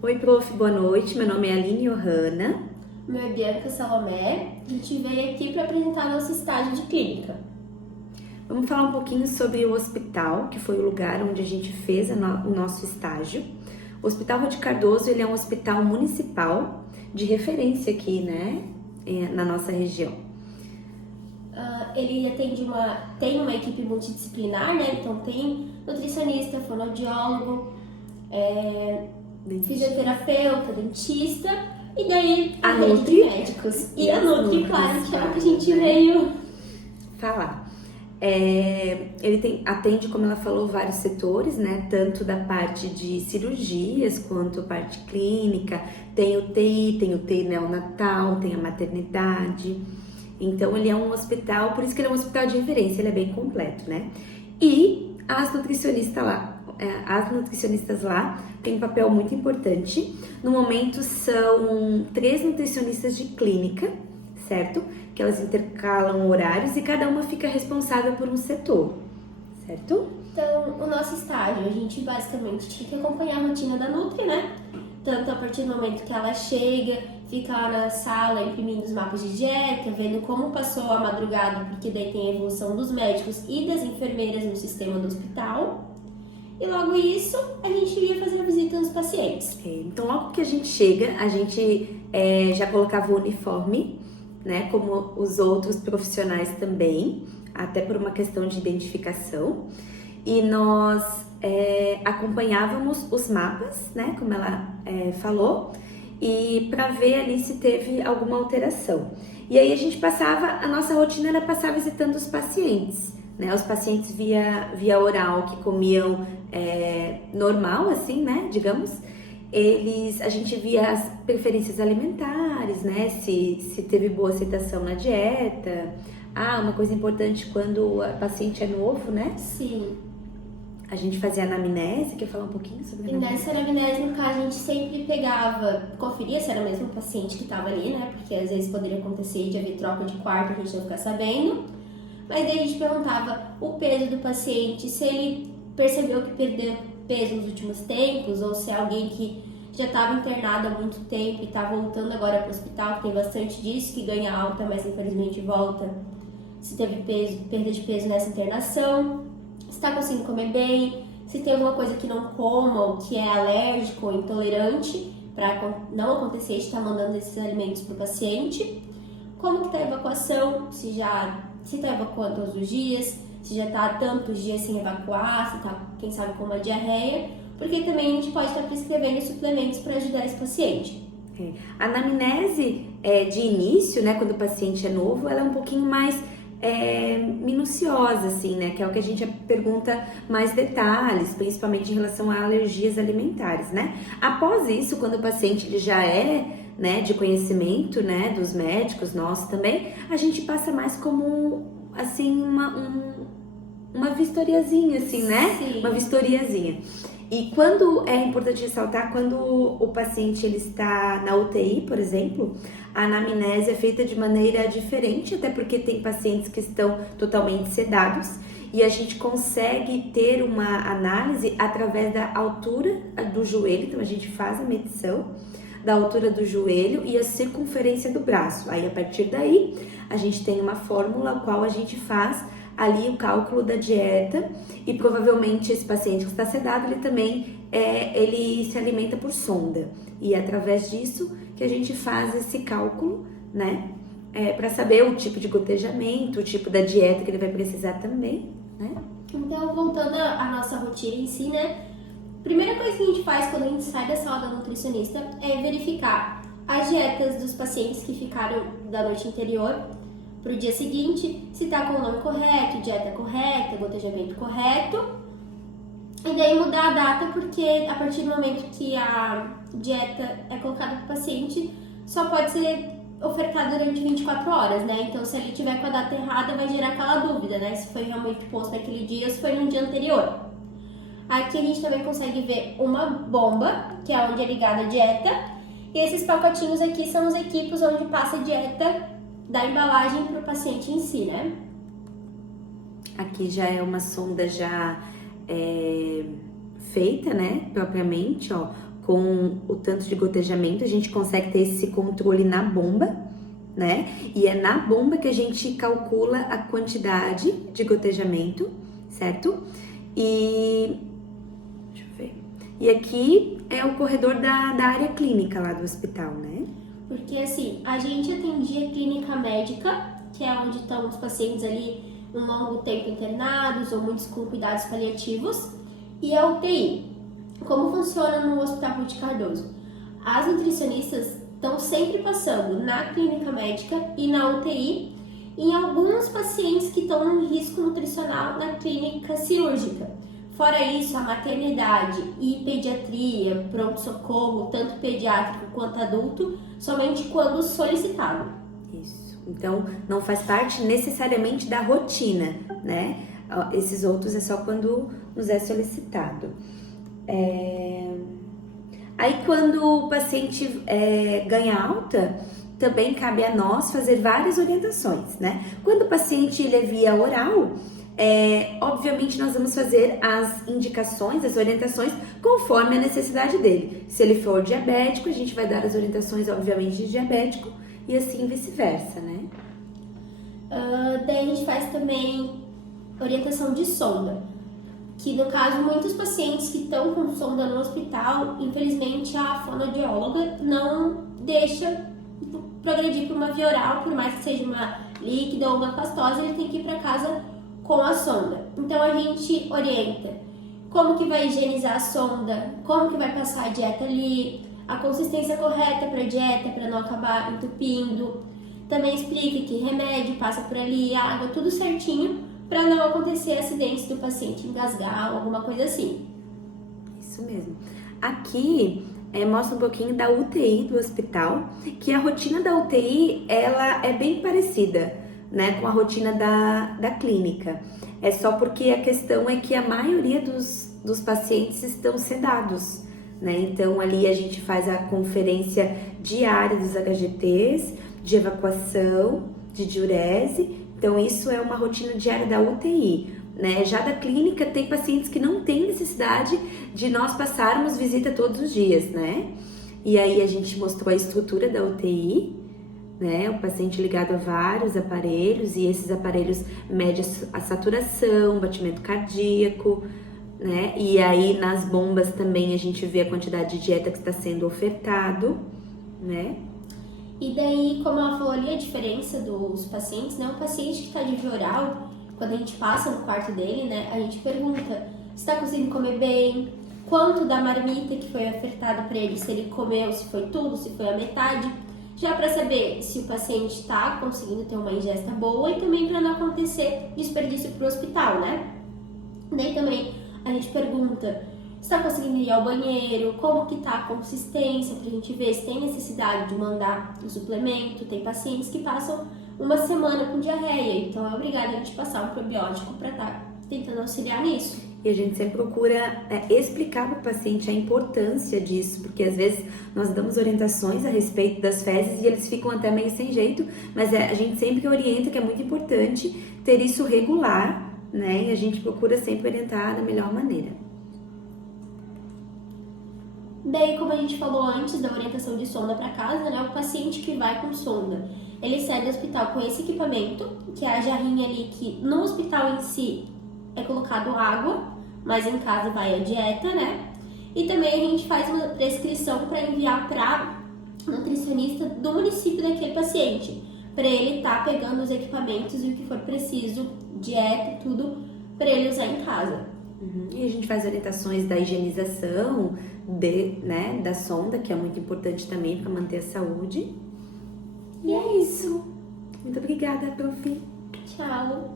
Oi, prof, boa noite. Meu nome é Aline Ohana. Meu é Bianca Salomé. A gente veio aqui para apresentar nosso estágio de clínica. Vamos falar um pouquinho sobre o hospital, que foi o lugar onde a gente fez o nosso estágio. O Hospital Ruth Cardoso, ele é um hospital municipal de referência aqui, né, na nossa região. Ele tem uma equipe multidisciplinar, né? Então tem nutricionista, fonoaudiólogo, fisioterapeuta, dentista e daí a rede de médicos. E a Nutri, claro, que é o que a gente veio falar. Ele atende, como ela falou, vários setores, né? Tanto da parte de cirurgias quanto parte clínica. Tem UTI neonatal, tem a maternidade. Então ele é um hospital, por isso que ele é um hospital de referência, ele é bem completo, né? E as nutricionistas lá têm um papel muito importante. No momento são 3 nutricionistas de clínica, certo? Que elas intercalam horários e cada uma fica responsável por um setor, certo? Então, o nosso estágio, a gente basicamente tinha que acompanhar a rotina da Nutri, né? Tanto a partir do momento que ela chega, fica lá na sala imprimindo os mapas de dieta, vendo como passou a madrugada, porque daí tem a evolução dos médicos e das enfermeiras no sistema do hospital. E logo isso, a gente ia fazer a visita nos pacientes. Então, logo que a gente chega, a gente já colocava o uniforme, né, como os outros profissionais também, até por uma questão de identificação, e nós acompanhávamos os mapas, né, como ela falou, e para ver ali se teve alguma alteração. E aí a nossa rotina era passar visitando os pacientes, né, os pacientes via oral que comiam normal, assim, né, digamos. A gente via as preferências alimentares, né? Se teve boa aceitação na dieta. Uma coisa importante quando o paciente é novo, né? Sim. A gente fazia anamnese, quer falar um pouquinho sobre a anamnese? E nessa anamnese, no caso, a gente sempre conferia se era o mesmo paciente que estava ali, né? Porque às vezes poderia acontecer de haver troca de quarto, a gente não ficar sabendo. Mas daí a gente perguntava o peso do paciente, se ele percebeu que perdeu peso nos últimos tempos, ou se é alguém que já estava internado há muito tempo e está voltando agora para o hospital, que tem bastante disso, que ganha alta, mas infelizmente volta, se teve perda de peso nessa internação, se está conseguindo comer bem, se tem alguma coisa que não coma, ou que é alérgico ou intolerante, para não acontecer de estar mandando esses alimentos para o paciente, como que está a evacuação, se está evacuando todos os dias, se já está há tantos dias sem evacuar, se está, quem sabe, com uma diarreia, porque também a gente pode estar prescrevendo suplementos para ajudar esse paciente. A anamnese de início, né, quando o paciente é novo, ela é um pouquinho mais minuciosa, assim, né, que é o que a gente pergunta mais detalhes, principalmente em relação a alergias alimentares, né. Após isso, quando o paciente ele já né, de conhecimento, né, dos médicos, nós também, a gente passa mais como, assim, uma vistoriazinha, assim, né? Sim. Uma vistoriazinha. E quando é importante ressaltar, quando o paciente ele está na UTI, por exemplo, a anamnese é feita de maneira diferente, até porque tem pacientes que estão totalmente sedados e a gente consegue ter uma análise através da altura do joelho, então a gente faz a medição da altura do joelho e a circunferência do braço. Aí, a partir daí, a gente tem uma fórmula a qual a gente faz ali o cálculo da dieta e provavelmente esse paciente que está sedado, ele também ele se alimenta por sonda. E é através disso que a gente faz esse cálculo, né? Para saber o tipo de gotejamento, o tipo da dieta que ele vai precisar também, né? Então, voltando à nossa rotina em si, né? Primeira coisa que a gente faz quando a gente sai da sala da nutricionista é verificar as dietas dos pacientes que ficaram da noite anterior para o dia seguinte, se está com o nome correto, dieta correta, gotejamento correto, e daí mudar a data, porque a partir do momento que a dieta é colocada para o paciente, só pode ser ofertada durante 24 horas, né? Então, se ele tiver com a data errada, vai gerar aquela dúvida, né? Se foi realmente posto naquele dia ou se foi no dia anterior. Aqui a gente também consegue ver uma bomba, que é onde é ligada a dieta. E esses pacotinhos aqui são os equipos onde passa a dieta da embalagem para o paciente em si, né? Aqui já é uma sonda já feita, né, propriamente, ó, com o tanto de gotejamento, a gente consegue ter esse controle na bomba, né? E é na bomba que a gente calcula a quantidade de gotejamento, certo? E deixa eu ver. E aqui é o corredor da área clínica lá do hospital, né? Porque assim, a gente atendia clínica médica, que é onde estão os pacientes ali um longo tempo internados ou muitos com cuidados paliativos, e a UTI. Como funciona no Hospital Ruth Cardoso? As nutricionistas estão sempre passando na clínica médica e na UTI, em alguns pacientes que estão em risco nutricional na clínica cirúrgica. Fora isso, a maternidade e pediatria, pronto-socorro, tanto pediátrico quanto adulto, somente quando solicitado. Isso. Então, não faz parte necessariamente da rotina, né? Esses outros é só quando nos é solicitado. Aí, quando o paciente ganha alta, também cabe a nós fazer várias orientações, né? Quando o paciente ele é via oral, obviamente nós vamos fazer as indicações, as orientações, conforme a necessidade dele. Se ele for diabético, a gente vai dar as orientações, obviamente, de diabético e assim vice-versa, né? Daí a gente faz também orientação de sonda, que no caso, muitos pacientes que estão com sonda no hospital, infelizmente a fonoaudióloga não deixa progredir para uma via oral, por mais que seja uma líquida ou uma pastosa, ele tem que ir para casa com a sonda. Então a gente orienta como que vai higienizar a sonda, como que vai passar a dieta ali, a consistência correta para a dieta, para não acabar entupindo. Também explica que remédio passa por ali, água, tudo certinho, para não acontecer acidentes do paciente engasgar ou alguma coisa assim. Isso mesmo. Aqui mostra um pouquinho da UTI do hospital, que a rotina da UTI ela é bem parecida, né, com a rotina da clínica. É só porque a questão é que a maioria dos pacientes estão sedados, né? Então ali a gente faz a conferência diária dos HGTs, de evacuação, de diurese. Então isso é uma rotina diária da UTI, né? Já da clínica tem pacientes que não têm necessidade de nós passarmos visita todos os dias, né? E aí a gente mostrou a estrutura da UTI, né? O paciente ligado a vários aparelhos e esses aparelhos medem a saturação, batimento cardíaco, né? E aí nas bombas também a gente vê a quantidade de dieta que está sendo ofertado, né? E daí, como ela falou ali, a diferença dos pacientes, né? Um paciente que está de via oral, quando a gente passa no quarto dele, né? A gente pergunta se está conseguindo comer bem, quanto da marmita que foi ofertada para ele, se ele comeu, se foi tudo, se foi a metade, já para saber se o paciente está conseguindo ter uma ingesta boa e também para não acontecer desperdício para o hospital, né? Daí também a gente pergunta se está conseguindo ir ao banheiro, como que tá a consistência, pra gente ver se tem necessidade de mandar o suplemento. Tem pacientes que passam uma semana com diarreia, então é obrigado a gente passar um probiótico para estar tentando auxiliar nisso. E a gente sempre procura explicar para o paciente a importância disso, porque às vezes nós damos orientações a respeito das fezes e eles ficam até meio sem jeito, mas a gente sempre orienta que é muito importante ter isso regular, né? E a gente procura sempre orientar da melhor maneira. Daí, como a gente falou antes da orientação de sonda para casa, né, o paciente que vai com sonda, ele sai do hospital com esse equipamento, que é a jarrinha ali que no hospital em si é colocado água, mas em casa vai a dieta, né? E também a gente faz uma prescrição para enviar para nutricionista do município daquele paciente, para ele estar pegando os equipamentos e o que for preciso, dieta e tudo, para ele usar em casa. E a gente faz orientações da higienização, né, da sonda, que é muito importante também para manter a saúde. E é isso. Muito obrigada, prof. Tchau.